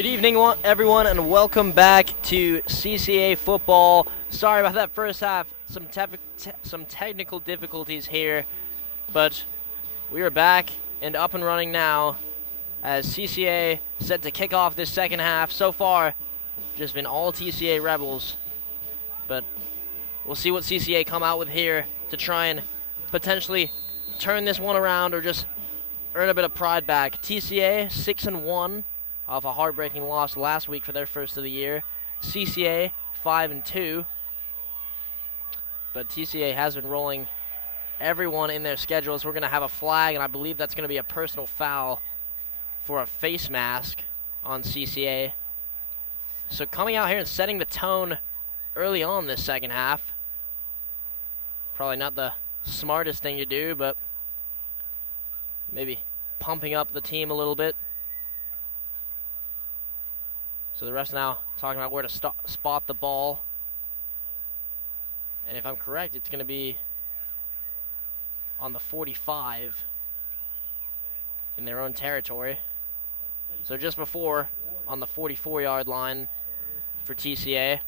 Good evening, everyone, and welcome back to CCA football. Sorry about that first half. Some technical difficulties here, but we are back and up and running now as CCA set to kick off this second half. So far, just been all TCA Rebels, but we'll see what CCA come out with here to try and potentially turn this one around or just earn a bit of pride back. TCA 6-1 off a heartbreaking loss last week for their first of the year. CCA 5-2, but TCA has been rolling everyone in their schedules. We're going to have a flag, and I believe that's going to be a personal foul for a face mask on CCA. So coming out here and setting the tone early on this second half. Probably not the smartest thing to do, but maybe pumping up the team a little bit. So the ref's now talking about where to spot the ball. And if I'm correct, it's going to be on the 45 in their own territory. So just before, on the 44-yard line for TCA.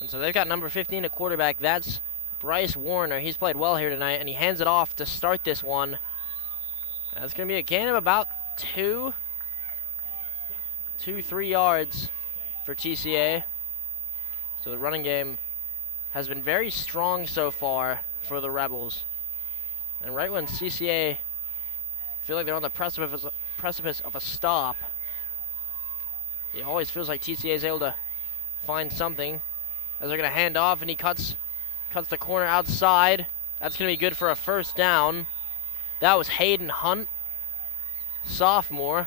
And so they've got number 15 at quarterback. That's Bryce Warner. He's played well here tonight, and he hands it off to start this one. That's going to be a gain of about 3 yards for TCA. So the running game has been very strong so far for the Rebels. And right when CCA feel like they're on the precipice of a stop, it always feels like TCA is able to find something. As they're going to hand off, and he cuts the corner outside. That's going to be good for a first down. That was Hayden Hunt, sophomore,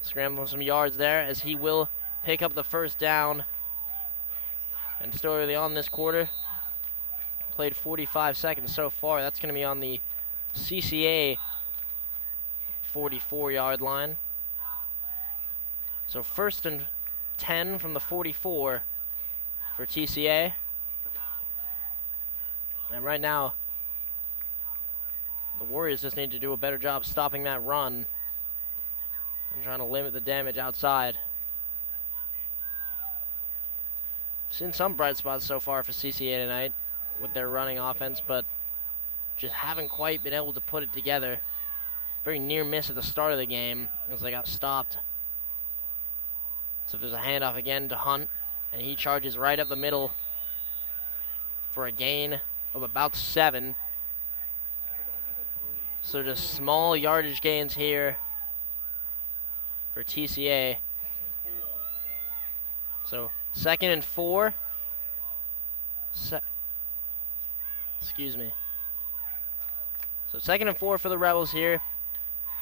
scrambling some yards there as he will pick up the first down. And still early on this quarter, played 45 seconds so far. That's going to be on the CCA 44-yard line. So first and 10 from the 44 for TCA. And right now, the Warriors just need to do a better job stopping that run and trying to limit the damage outside. Seen some bright spots so far for CCA tonight with their running offense, but just haven't quite been able to put it together. Very near miss at the start of the game as they got stopped. So there's a handoff again to Hunt, and he charges right up the middle for a gain of about 7. So just small yardage gains here for TCA. So 2nd and 4. Excuse me. So 2nd and 4 for the Rebels here.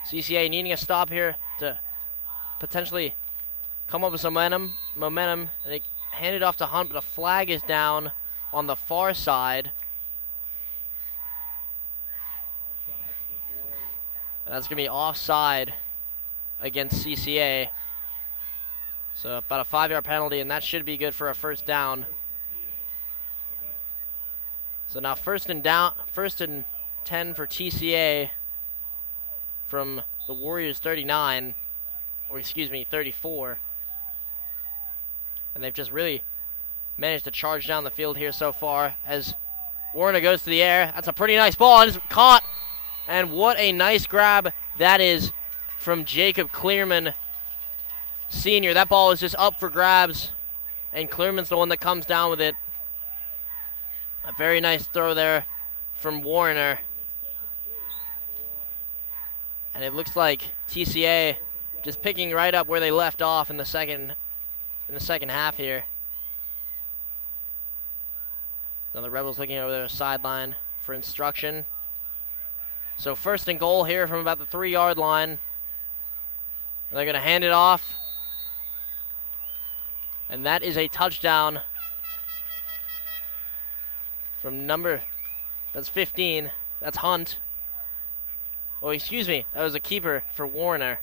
CCA needing a stop here to potentially come up with some momentum. And they hand it off to Hunt, but a flag is down on the far side. That's going to be offside against CCA. So about a 5-yard penalty, and that should be good for a first down. So now first and 10 for TCA from the Warriors 39, or excuse me, 34. And they've just really managed to charge down the field here so far as Warner goes to the air. That's a pretty nice ball, and it's caught. And what a nice grab that is from Jacob Clearman, Sr. That ball is just up for grabs, and Clearman's the one that comes down with it. A very nice throw there from Warner. And it looks like TCA just picking right up where they left off in the second half here. Now the Rebels looking over their sideline for instruction. So first and goal here from about the 3-yard line. They're going to hand it off. And that is a touchdown from that's 15. That's Hunt. Oh, excuse me. That was a keeper for Warner.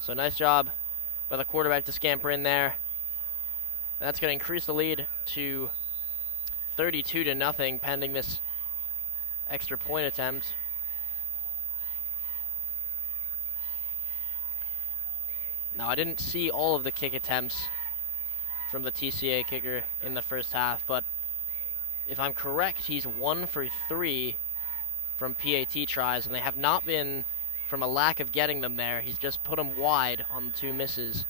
So nice job by the quarterback to scamper in there. That's going to increase the lead to 32-0 pending this extra point attempt. Now, I didn't see all of the kick attempts from the TCA kicker in the first half, but if I'm correct, he's 1 for 3 from PAT tries, and they have not been from a lack of getting them there. He's just put them wide on 2 misses.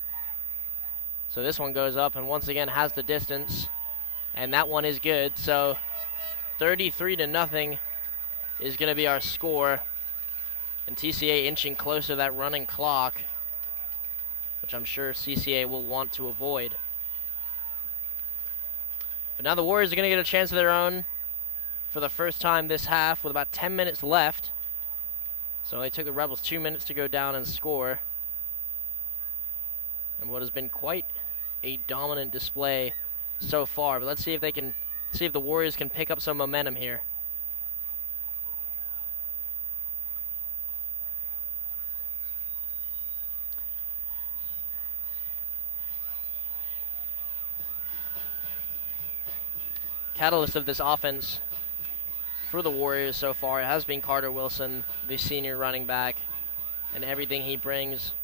So this one goes up and once again has the distance, and that one is good. So 33-0 is going to be our score, and TCA inching closer to that running clock, which I'm sure CCA will want to avoid. But now the Warriors are going to get a chance of their own for the first time this half with about 10 minutes left. So it took the Rebels 2 minutes to go down and score. And what has been quite a dominant display so far. But let's see if the Warriors can pick up some momentum here. Catalyst of this offense for the Warriors so far has been Carter Wilson, the senior running back, and everything he brings.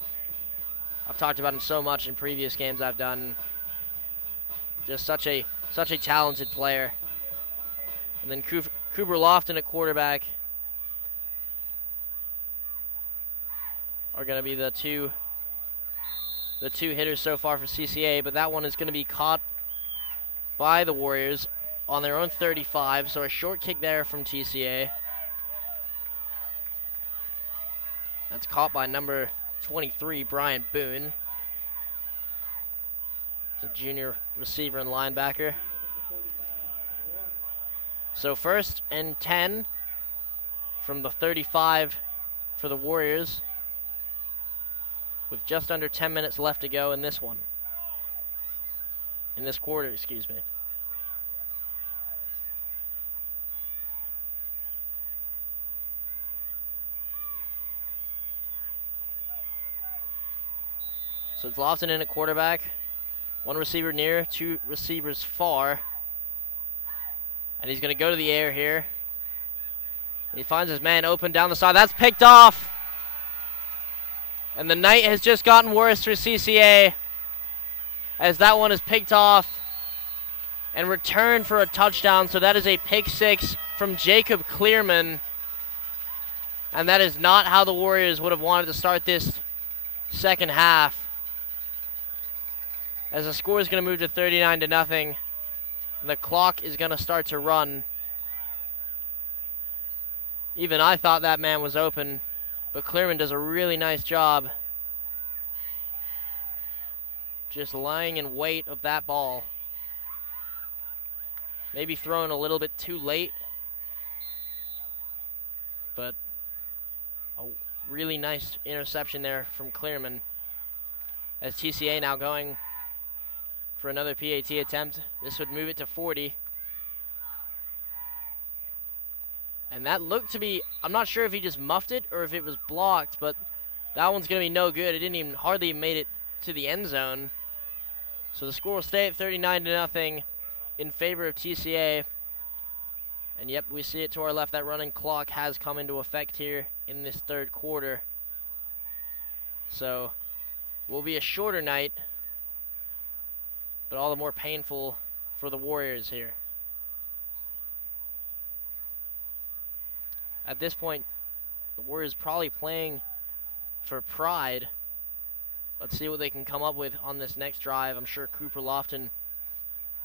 I've talked about him so much in previous games I've done. Just such a talented player. And then Cooper Lofton at quarterback are going to be the two hitters so far for CCA, but that one is going to be caught by the Warriors on their own 35, so a short kick there from TCA. That's caught by number 23, Brian Boone. It's a junior receiver and linebacker. So 1st and 10 from the 35 for the Warriors, with just under 10 minutes left to go in this one. In this quarter, excuse me. So it's Lofton in at quarterback. 1 receiver near, 2 receivers far. And he's going to go to the air here. He finds his man open down the side. That's picked off. And the night has just gotten worse for CCA, as that one is picked off and returned for a touchdown. So that is a pick 6 from Jacob Clearman. And that is not how the Warriors would have wanted to start this second half, as the score is going to move to 39-0, and the clock is going to start to run. Even I thought that man was open, but Clearman does a really nice job just lying in wait of that ball. Maybe thrown a little bit too late, but a really nice interception there from Clearman, as TCA now going for another PAT attempt. This would move it to 40. And that looked to be, I'm not sure if he just muffed it or if it was blocked, but that one's going to be no good. It didn't even hardly made it to the end zone. So the score will stay at 39-0 in favor of TCA. And yep, we see it to our left. That running clock has come into effect here in this third quarter. So will be a shorter night, but all the more painful for the Warriors here. At this point, the Warriors probably playing for pride. Let's see what they can come up with on this next drive. I'm sure Cooper Lofton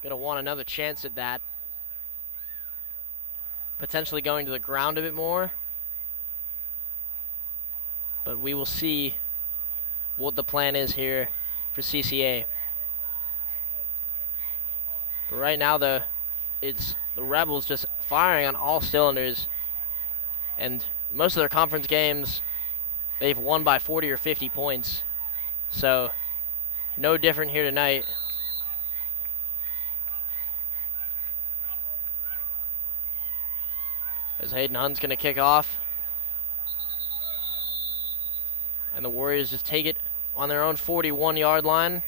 going to want another chance at that. Potentially going to the ground a bit more. But we will see what the plan is here for CCA. But right now, it's the Rebels just firing on all cylinders. And most of their conference games, they've won by 40 or 50 points. So, no different here tonight. As Hayden Hunt's going to kick off. And the Warriors just take it on their own 41-yard line.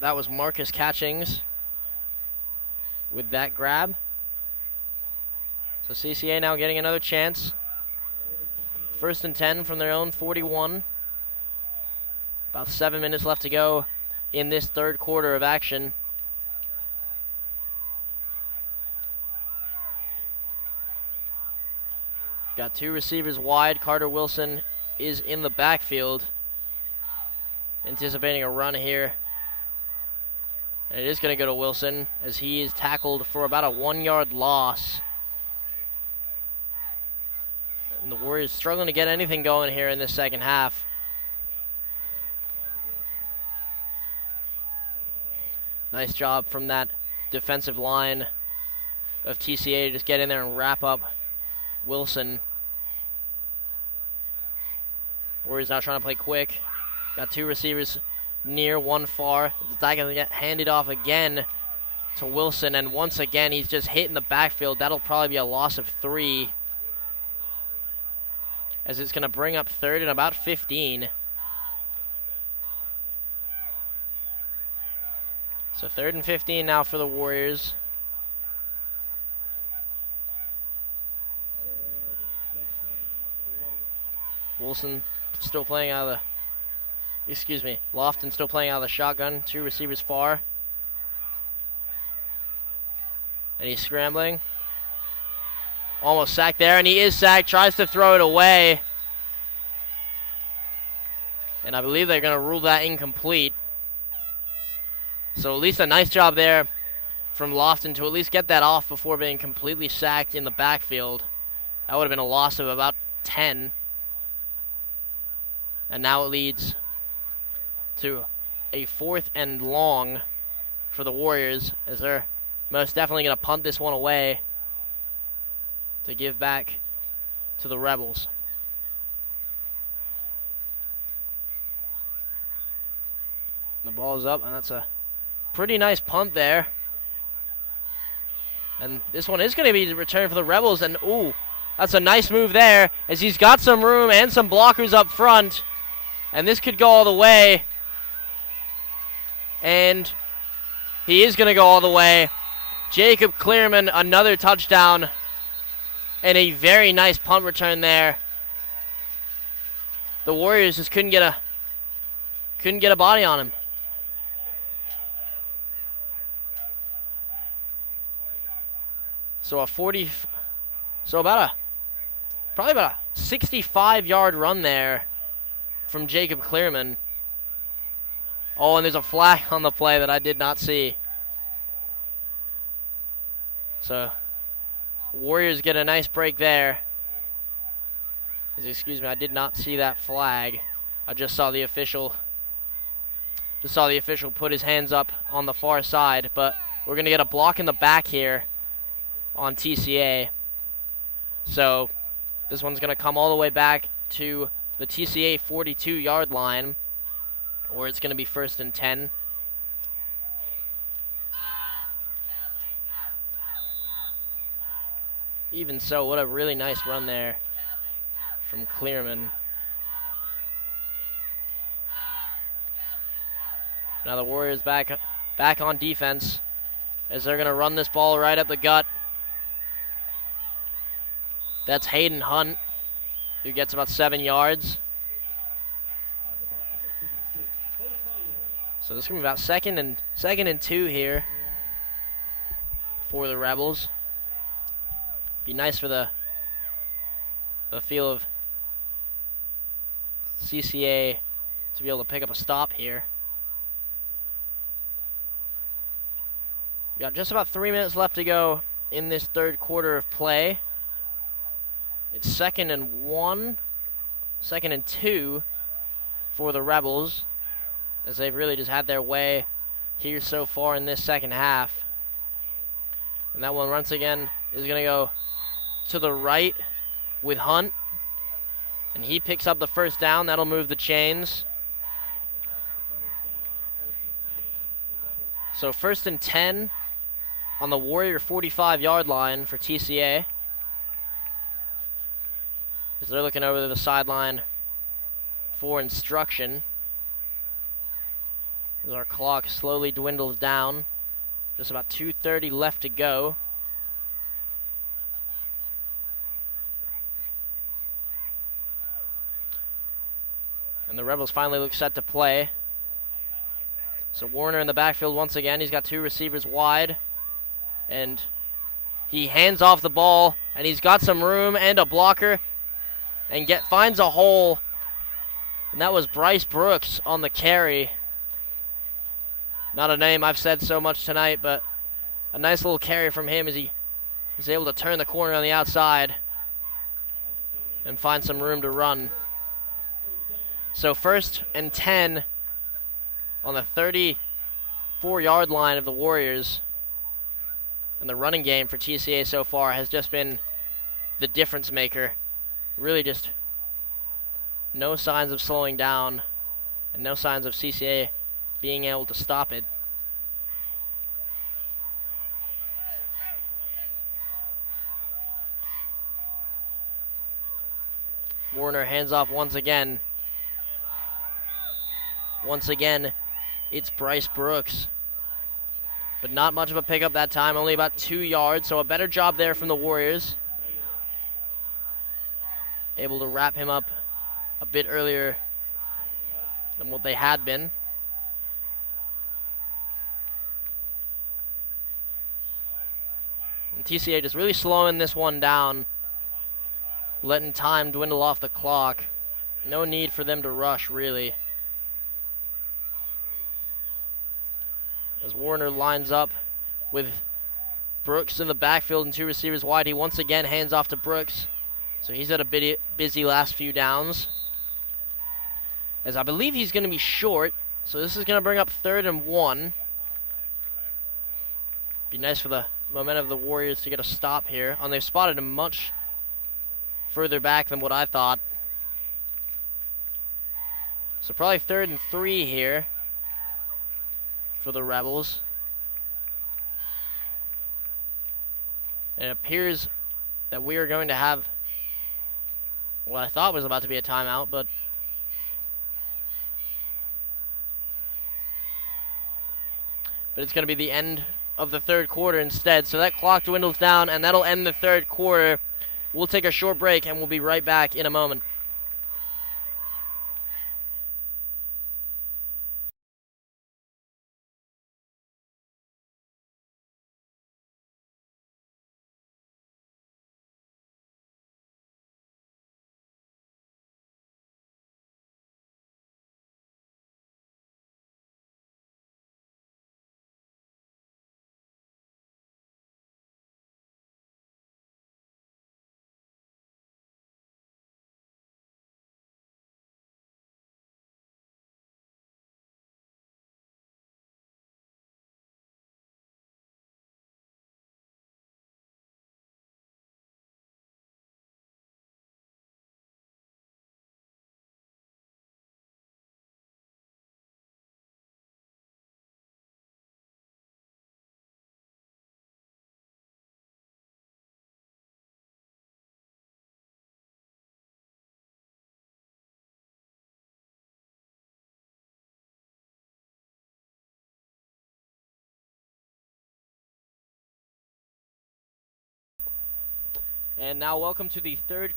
That was Marcus Catchings with that grab. So CCA now getting another chance. First and 10 from their own 41. About 7 minutes left to go in this third quarter of action. Got two receivers wide. Carter Wilson is in the backfield, anticipating a run here. And it is going to go to Wilson as he is tackled for about a 1-yard loss. And the Warriors struggling to get anything going here in this second half. Nice job from that defensive line of TCA to just get in there and wrap up Wilson. Warriors now trying to play quick. Got two receivers near, one far. It's not going to get handed off again to Wilson, and once again he's just hit in the backfield. That'll probably be a loss of 3, as it's going to bring up third and about 15. So 3rd and 15 now for the Warriors. Wilson still playing out of the, Lofton still playing out of the shotgun. Two receivers far. And he's scrambling. Almost sacked there, and he is sacked. Tries to throw it away. And I believe they're going to rule that incomplete. So at least a nice job there from Lofton to at least get that off before being completely sacked in the backfield. That would have been a loss of about 10. And now it leads to a 4th and long for the Warriors, as they're most definitely going to punt this one away to give back to the Rebels. The ball is up, and that's a pretty nice punt there. And this one is going to be the return for the Rebels, and ooh, that's a nice move there, as he's got some room and some blockers up front. And this could go all the way. And he is going to go all the way. Jacob Clearman, another touchdown. And a very nice punt return there. The Warriors just couldn't get a body on him. So probably about a 65-yard run there from Jacob Clearman. Oh, and there's a flag on the play that I did not see. So Warriors get a nice break there. Excuse me, I did not see that flag. I just saw the official put his hands up on the far side, but we're going to get a block in the back here on TCA. So this one's going to come all the way back to the TCA 42-yard line, where it's going to be 1st and 10. Even so, what a really nice run there from Clearman. Now the Warriors back on defense, as they're going to run this ball right up the gut. That's Hayden Hunt, who gets about 7 yards. So this is going to be about second and 2 here for the Rebels. Be nice for the feel of CCA to be able to pick up a stop here. We got just about 3 minutes left to go in this third quarter of play. It's 2nd and 2 for the Rebels, as they've really just had their way here so far in this second half. And that one once again is going to go to the right with Hunt, and he picks up the first down. That'll move the chains. So 1st and 10 on the Warrior 45-yard line for TCA, as they're looking over to the sideline for instruction. As our clock slowly dwindles down. Just about 2:30 left to go. And the Rebels finally look set to play. So Warner in the backfield once again. He's got two receivers wide. And he hands off the ball. And he's got some room and a blocker. And finds a hole. And that was Bryce Brooks on the carry. Not a name I've said so much tonight, but a nice little carry from him as he is able to turn the corner on the outside and find some room to run. So 1st and 10 on the 34-yard line of the Warriors. And the running game for TCA so far has just been the difference maker. Really just no signs of slowing down and no signs of CCA being able to stop it. Warner hands off once again. Once again, it's Bryce Brooks. But not much of a pickup that time, only about 2 yards, so a better job there from the Warriors. Able to wrap him up a bit earlier than what they had been. And TCA just really slowing this one down, letting time dwindle off the clock. No need for them to rush, really. As Warner lines up with Brooks in the backfield and two receivers wide, he once again hands off to Brooks. So he's had a busy last few downs. As I believe he's going to be short, so this is going to bring up 3rd and 1. Be nice for the momentum of the Warriors to get a stop here. And they've spotted him much further back than what I thought. So probably 3rd and 3 here for the Rebels. And it appears that we are going to have what I thought was about to be a timeout, but it's going to be the end of the 3rd quarter instead. So that clock dwindles down, and that'll end the 3rd quarter. We'll take a short break, and we'll be right back in a moment. And now welcome to the third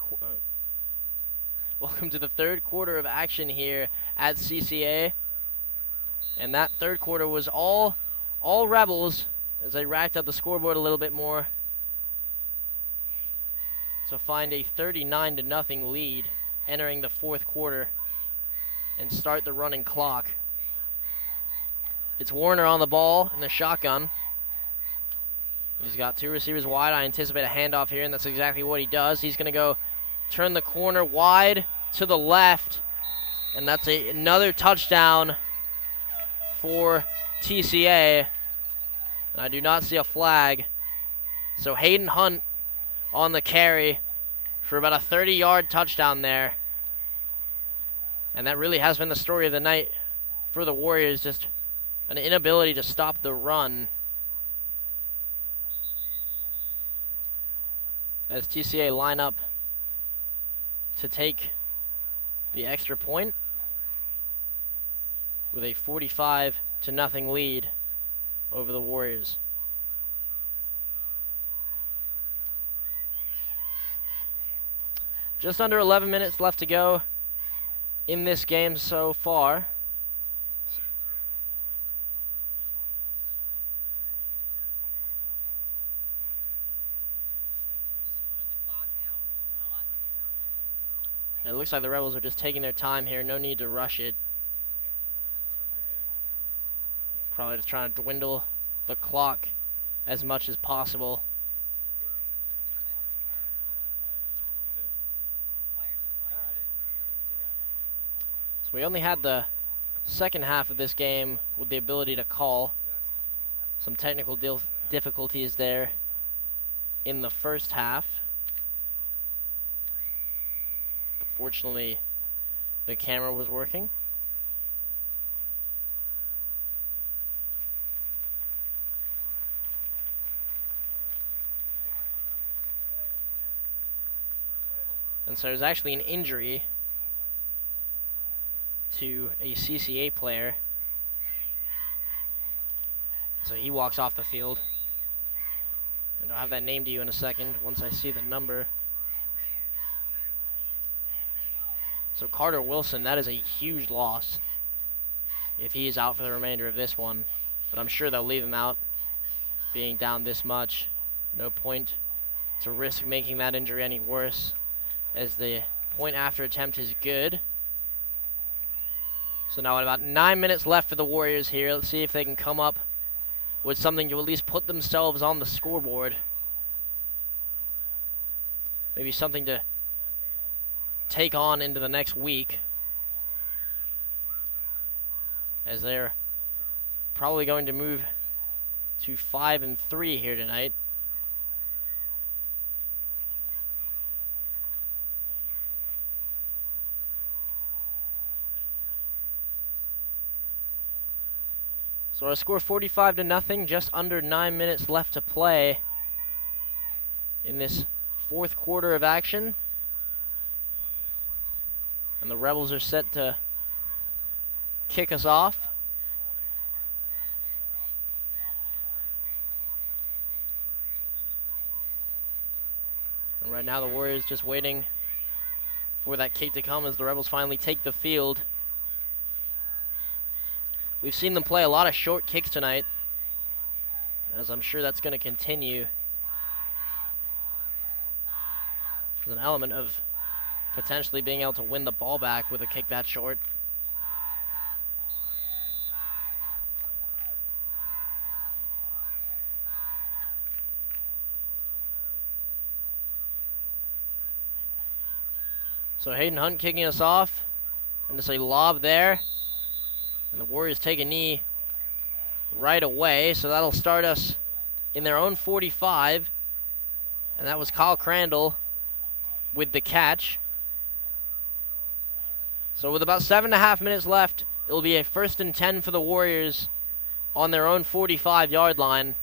quarter of action here at CCA. And that 3rd quarter was all Rebels as they racked up the scoreboard a little bit more to find a 39-0 lead entering the 4th quarter and start the running clock. It's Warner on the ball in the shotgun. He's got two receivers wide. I anticipate a handoff here, and that's exactly what he does. He's going to go turn the corner wide to the left, and that's another touchdown for TCA. And I do not see a flag. So Hayden Hunt on the carry for about a 30-yard touchdown there. And that really has been the story of the night for the Warriors, just an inability to stop the run. As TCA line up to take the extra point with a 45-0 lead over the Warriors. Just under 11 minutes left to go in this game so far. It looks like the Rebels are just taking their time here. No need to rush it. Probably just trying to dwindle the clock as much as possible. So we only had the second half of this game with the ability to call. Some technical difficulties there in the first half. Fortunately, the camera was working. And so there's actually an injury to a CCA player. So he walks off the field. And I'll have that name to you in a second once I see the number. So Carter Wilson, that is a huge loss if he is out for the remainder of this one. But I'm sure they'll leave him out, being down this much. No point to risk making that injury any worse, as the point after attempt is good. So now about 9 minutes left for the Warriors here. Let's see if they can come up with something to at least put themselves on the scoreboard. Maybe something to take on into the next week, as they're probably going to move to 5-3 here tonight. So our score 45-0, just under 9 minutes left to play in this fourth quarter of action. And the Rebels are set to kick us off. And right now the Warriors just waiting for that kick to come as the Rebels finally take the field. We've seen them play a lot of short kicks tonight, as I'm sure that's going to continue. There's an element of potentially being able to win the ball back with a kick that short. So Hayden Hunt kicking us off, and just a lob there. And the Warriors take a knee right away, so that'll start us in their own 45. And that was Kyle Crandall with the catch. So with about 7.5 minutes left, it'll be a 1st and 10 for the Warriors on their own 45-yard line.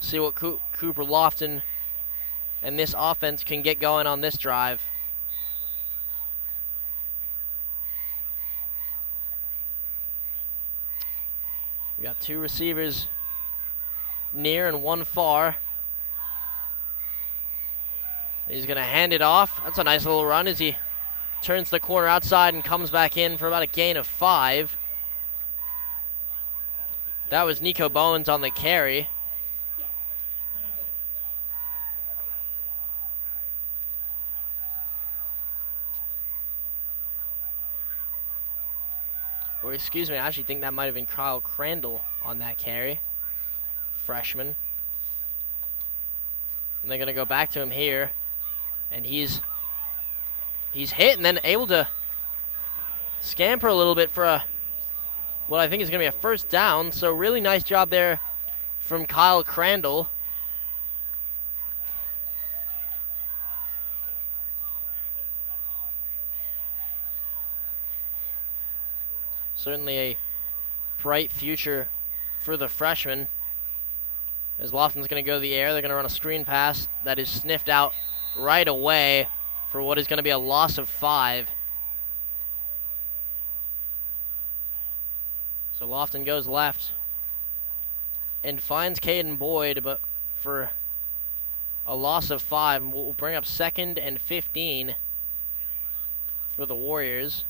See what Cooper Lofton and this offense can get going on this drive. We got two receivers near and one far. He's going to hand it off. That's a nice little run as he turns the corner outside and comes back in for about a gain of 5. That was Nico Bowens on the carry. Or excuse me, I actually think that might have been Kyle Crandall on that carry. Freshman. And they're going to go back to him here. And he's hit and then able to scamper a little bit for what I think is going to be a first down. So really nice job there from Kyle Crandall. Certainly a bright future for the freshman. As Lofton's going to go to the air, they're going to run a screen pass that is sniffed out right away for what is going to be a loss of 5. So Lofton goes left and finds Caden Boyd, but for a loss of 5, we'll bring up 2nd and 15 for the Warriors.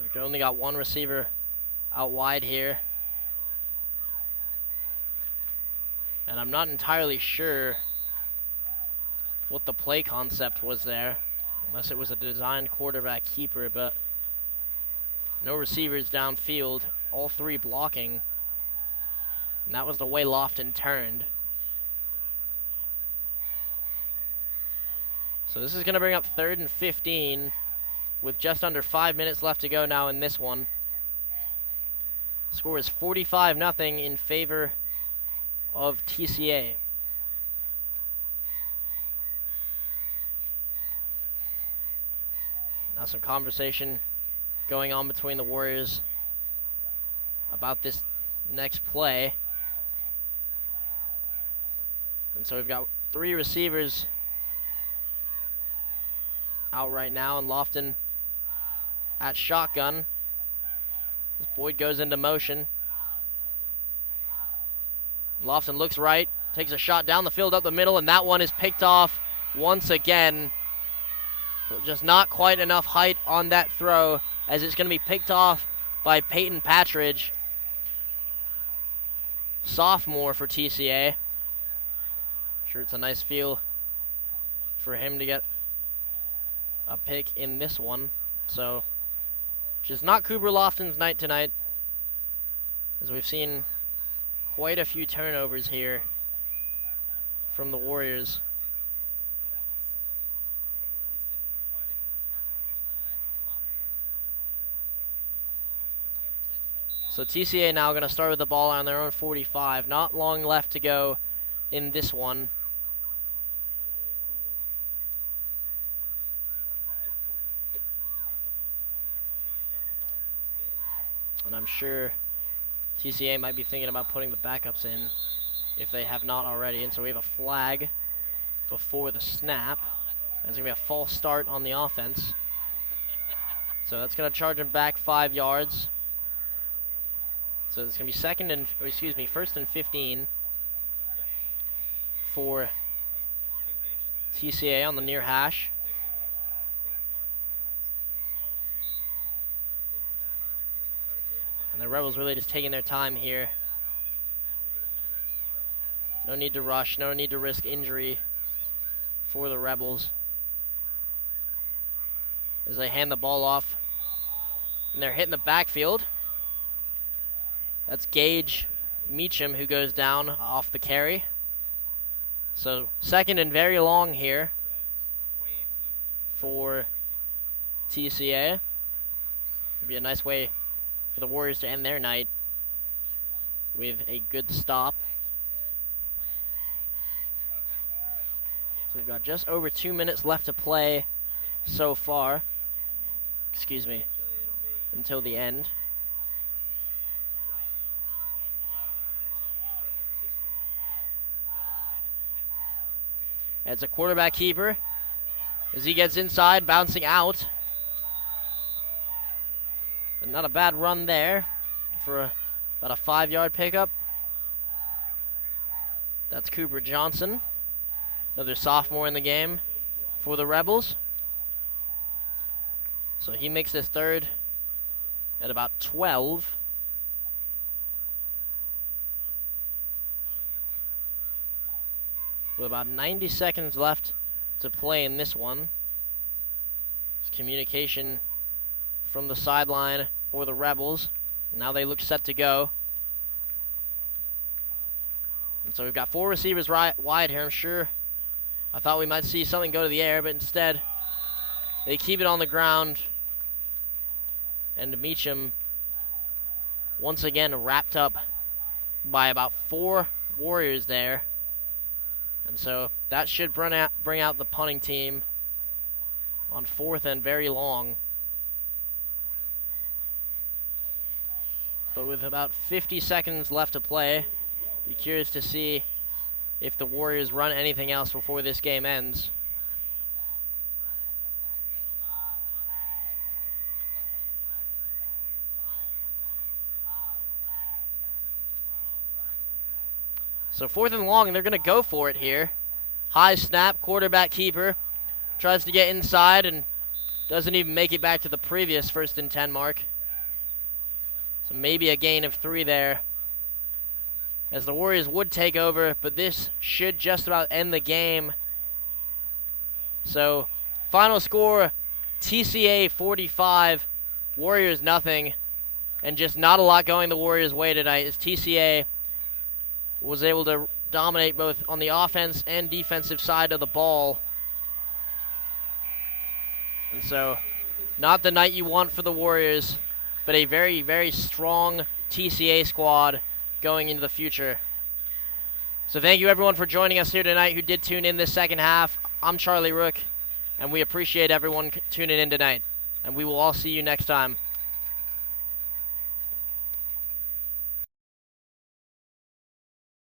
We've only got one receiver out wide here. And I'm not entirely sure what the play concept was there, unless it was a designed quarterback keeper, but no receivers downfield, all three blocking. And that was the way Lofton turned. So this is going to bring up 3rd and 15 with just under 5 minutes left to go now in this one. Score is 45-0 in favor of TCA. Now some conversation going on between the Warriors about this next play. And so we've got 3 receivers out right now, and Lofton at shotgun. As Boyd goes into motion. Lofton looks right, takes a shot down the field up the middle, and that one is picked off once again. Just not quite enough height on that throw, as it's going to be picked off by Peyton Patridge, sophomore for TCA. I'm sure it's a nice feel for him to get a pick in this one. So, just not Cooper Lofton's night tonight, as we've seen quite a few turnovers here from the Warriors. So TCA now going to start with the ball on their own 45. Not long left to go in this one. And I'm sure TCA might be thinking about putting the backups in if they have not already. And so we have a flag before the snap. And it's going to be a false start on the offense. So that's going to charge him back 5 yards. So it's going to be 1st and 15 for TCA on the near hash. And the Rebels really just taking their time here. No need to rush, no need to risk injury for the Rebels, as they hand the ball off. And they're hitting the backfield. That's Gage Meacham who goes down off the carry. So 2nd and very long here for TCA. It'd be a nice way for the Warriors to end their night with a good stop. So we've got just over 2 minutes left to play so far. Excuse me. Until the end. It's a quarterback keeper as he gets inside, bouncing out. And not a bad run there for about a 5-yard pickup. That's Cooper Johnson, another sophomore in the game for the Rebels. So he makes his 3rd at about 12. With about 90 seconds left to play in this one. There's communication from the sideline for the Rebels. Now they look set to go. And so we've got 4 receivers wide here. I thought we might see something go to the air, but instead they keep it on the ground. And Meacham once again wrapped up by about 4 Warriors there. And so that should bring out the punting team on 4th and very long. But with about 50 seconds left to play, be curious to see if the Warriors run anything else before this game ends. So 4th and long, and they're going to go for it here. High snap, quarterback keeper. Tries to get inside and doesn't even make it back to the previous 1st and 10 mark. So maybe a gain of 3 there, as the Warriors would take over, but this should just about end the game. So final score, TCA 45, Warriors nothing, and just not a lot going the Warriors' way tonight, as TCA was able to dominate both on the offense and defensive side of the ball. And so, not the night you want for the Warriors, but a very, very strong TCA squad going into the future. So thank you everyone for joining us here tonight who did tune in this second half. I'm Charlie Rook, and we appreciate everyone tuning in tonight. And we will all see you next time.